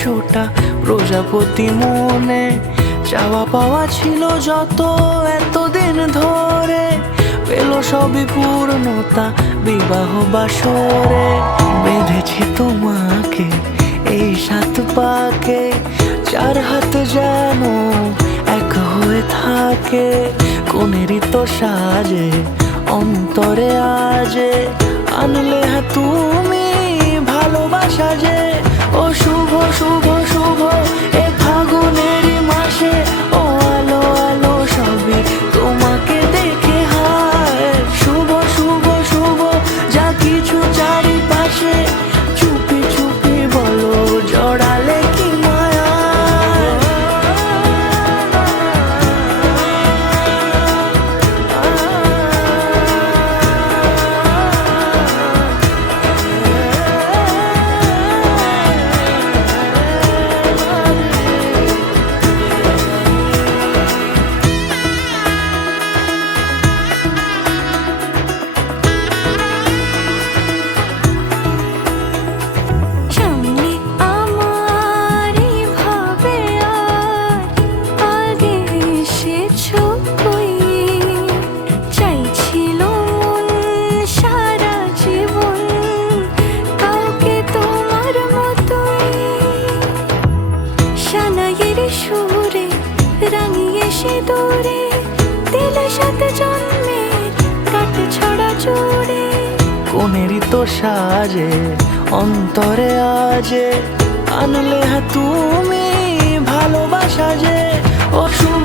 100টা প্রজাপতি মনে। চাওয়া পাওয়া ছিল যত এতদিন ধরে, পেল সবই পূর্ণতা বিবাহ বাসরে। বেঁধেছি তোমাকে এই 7 পাকে, 4 হাত যেন এক হয়ে থাকে। কোনেরই তো সাজে অন্তরে আজে, আনলে তুমি ভালোবাসা যে। ও শুভ শুভ শুভ এ ফাগুনেরই মাসে, ও আলো আলো সবই তোমাকে দেখে হায়। শুভ শুভ শুভ যা কিছু চারিপাশে, চুপি চুপি বলো জড়ালে কি মায়া। সুরে রাঙিয়ে সে দূরে দিলে 7 জন্মের কাট ছড়া জোড়ে। কোনেরই তো সাজে অন্তরে আজে, আনলে তুমি ভালোবাসা যে। ও শুভ